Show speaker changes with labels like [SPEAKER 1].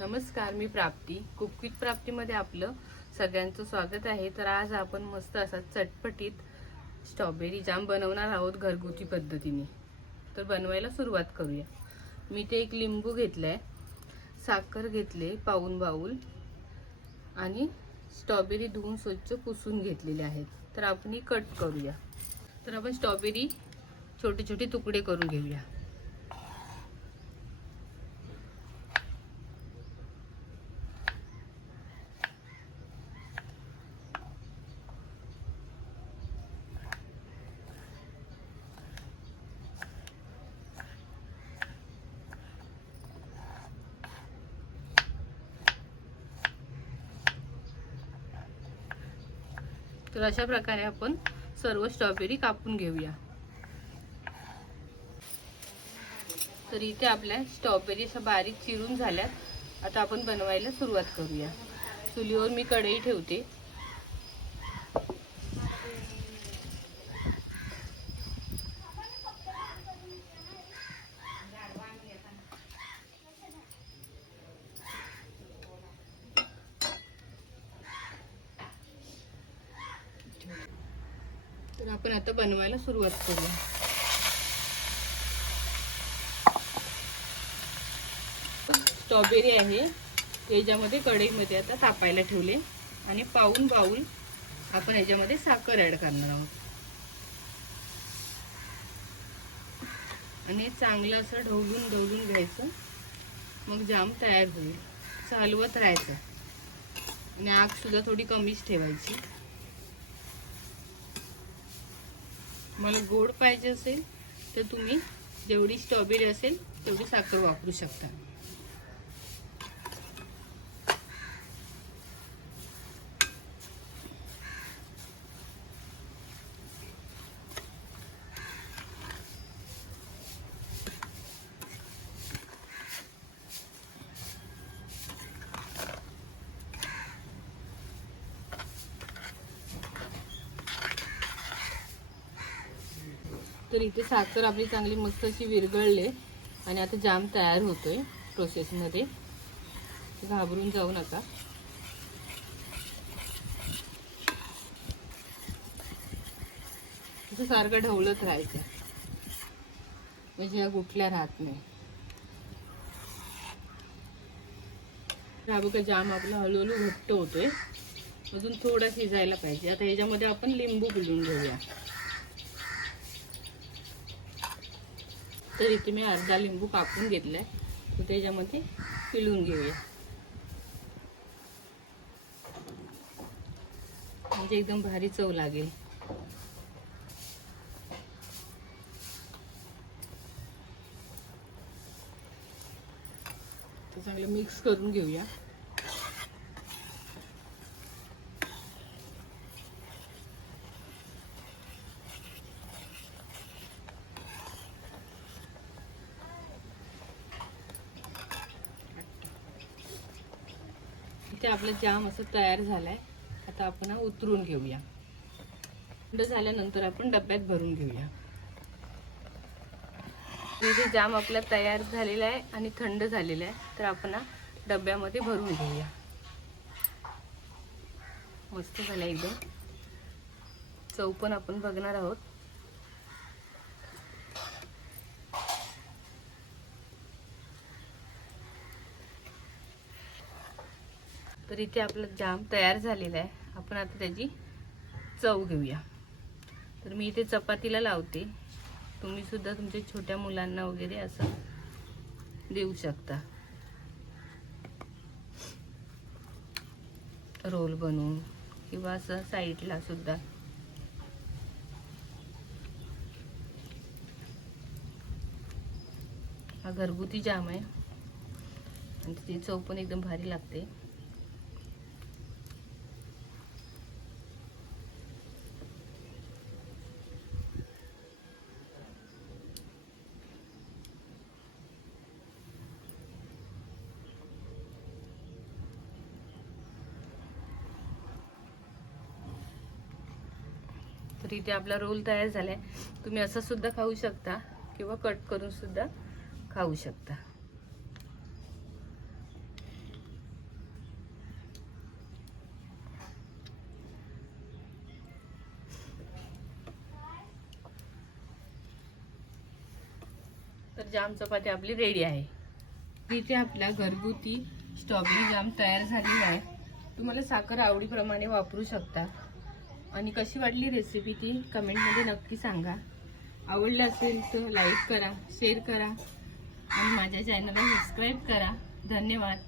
[SPEAKER 1] नमस्कार मी प्राप्ती. कुकवित प्राप्तीमध्ये आपलं सगळ्यांचं स्वागत आहे. तर आज आपण मस्त असा चटपटीत स्ट्रॉबेरी जाम बनवणार आहोत घरगुती पद्धतीने. तर बनवायला सुरुवात करूया. मी ते एक लिंबू घेतलाय साखर घेतले पाऊन बाऊल आणि स्ट्रॉबेरी धुवून स्वच्छ पुसून घेतलेले आहेत. तर आपण ही कट करूया. तर आपण स्ट्रॉबेरी छोटे छोटे तुकडे करून घेऊया. तर अशा प्रकारे आपण सर्व स्ट्रॉबेरी कापून घेऊया. तर इथे आपल्या स्ट्रॉबेरी अशा बारीक चिरून झाल्यात. आता आपण बनवायला सुरुवात करूया. चुलीवर मी कढई ठेवते. आपण आता बनवायला सुरुवात करूया. स्ट्रॉबेरी आहे. याच्यामध्ये कढईमध्ये आता तापायला ठेवले. आणि पाऊन बाऊल आपण याच्यामध्ये साखर ॲड करणार आहोत. आणि चांगलं असं ढवलून ढवलून घ्यायचं. मग जाम तयार होईल. चालवत राहायचं. आणि आग सुद्धा थोडी कमीच ठेवायची. मला गोड पाहिजे असेल तर तुम्ही जेवढी स्ट्रॉबेरी असेल तेवढी साखर वापरू शकता. तर इथे साखर आपली चांगली मस्त अशी विरघळले आणि आता जाम तयार होतोय प्रोसेसमध्ये घाबरून जाऊ नका. असं सारखं ढवलत राहायचं. म्हणजे या गुठल्या राहत नाही. हा बघा जाम आपला हळूहळू घट्ट होतोय. अजून थोडा शिजायला पाहिजे. आता ह्याच्यामध्ये आपण लिंबू पिळून घेऊया. तर इथे मी अर्धा लिंबू कापून घेतलाय. तो त्याच्यामध्ये पिळून घेऊया. म्हणजे एकदम भारी चव लागेल. चांगलं मिक्स करून घेऊया. इथे आपलं जाम असं तयार झाला आहे आता आपण हा उतरून घेऊया. थंड झाल्यानंतर आपण डब्यात भरून घेऊया. इथे जाम आपला तयार झालेला आहे आणि थंड झालेला आहे तर आपण हा डब्यामध्ये भरून घेऊया. मस्त झाला एकदम. चव पण आपण बघणार आहोत. तर इथे आपलं जाम तयार झालेला आहे. आपण आता त्याची चव घेऊया. तर मी इथे चपातीला लावते. तुम्ही सुद्धा तुमच्या छोट्या मुलांना वगैरे असं देऊ शकता. रोल बनवून किंवा असं साईडला सुद्धा. हा घरगुती जाम आहे. आणि त्याची चव पण एकदम भारी लागते. तर इथे आपला रोल तयार झालाय तुम्ही असं सुद्धा खाऊ शकता किंवा कट करून सुद्धा खाऊ शकता. तर जाम चपाती आपली रेडी आहे. इथे आपला घरगुती स्ट्रॉबेरी जाम तयार झालेला आहे. तुम्हाला साखर आवडीप्रमाणे वापरू शकता. आणि कशी वाटली रेसिपी ती कमेंटमध्ये नक्की सांगा. आवडलं असेल तर लाईक करा शेअर करा. आणि माझ्या चॅनलला सबस्क्राईब करा. धन्यवाद.